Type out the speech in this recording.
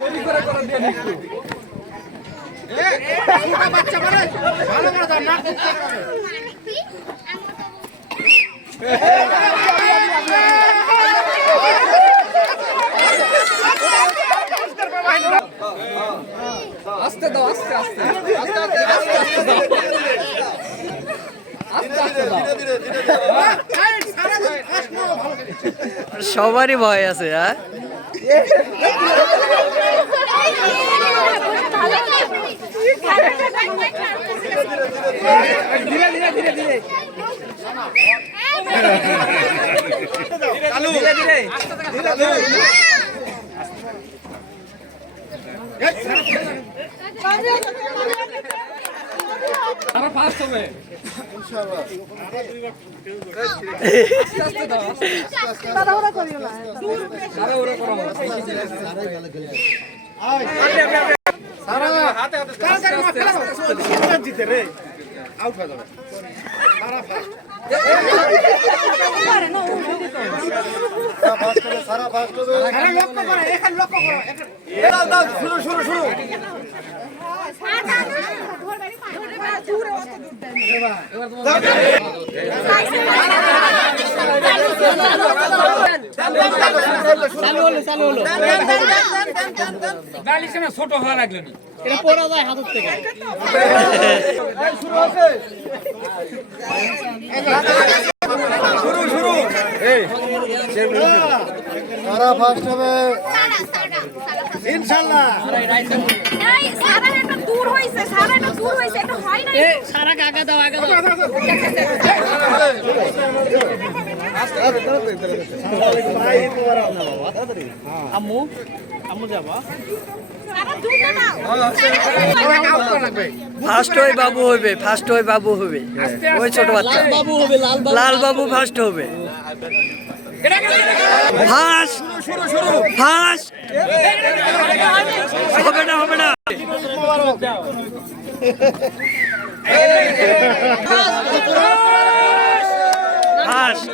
আস্তে দাও, আস্তে আস্তে সবারই ভয় আছে। হ্যাঁ, ধীরে ধীরে ধীরে ধীরে তারা ফার্স্ট হবে ইনশাআল্লাহ। তাড়াহুড়া করিও না, তাড়াহুড়া করো না। সারা হাতে হাতে কারা জিতে রে, আউট হয়ে যাবে। সারা ফার্স্ট পারে না, ও ফার্স্ট করে, সারা ফার্স্ট হবে। আরে লক্ষ্য করো, এখন লক্ষ্য করো, দাও দাও, শুরু শুরু শুরু। ছোট হওয়া লাগলো নি, এটা পড়া যায় হাত থেকে। শুরু শুরু, সারা ফার্স্ট হবে ইনশাআল্লাহ। সারা একটা দূর হইছে, সারা একটা দূর হইছে, এটা হয় না। সারা আগা দাও, আগা দাও। আম্মু আম্মু যাবা, সারা দুটো দাও। ফার্স্ট ওই বাবু হবে, ফার্স্ট ওই বাবু হবে, ওই ছোট বাচ্চা বাবু হবে, লাল বাবু ফার্স্ট হবে। ফার্স্ট ফার্স্ট হবে না, হবে না। ফার্স্ট